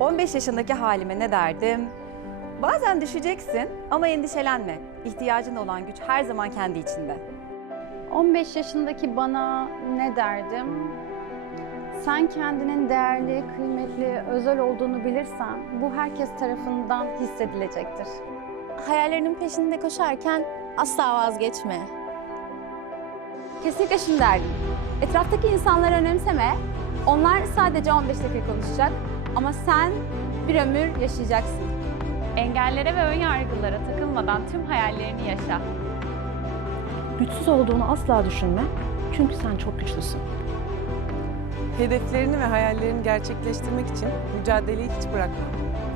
15 yaşındaki halime ne derdim? Bazen düşeceksin ama endişelenme. İhtiyacın olan güç her zaman kendi içinde. 15 yaşındaki bana ne derdim? Sen kendinin değerli, kıymetli, özel olduğunu bilirsen bu herkes tarafından hissedilecektir. Hayallerinin peşinde koşarken asla vazgeçme. Kesinlikle de şunu derdim. Etraftaki insanları önemseme, onlar sadece 15 dakika konuşacak ama sen bir ömür yaşayacaksın. Engellere ve ön yargılara takılmadan tüm hayallerini yaşa. Güçsüz olduğunu asla düşünme çünkü sen çok güçlüsün. Hedeflerini ve hayallerini gerçekleştirmek için mücadeleyi hiç bırakma.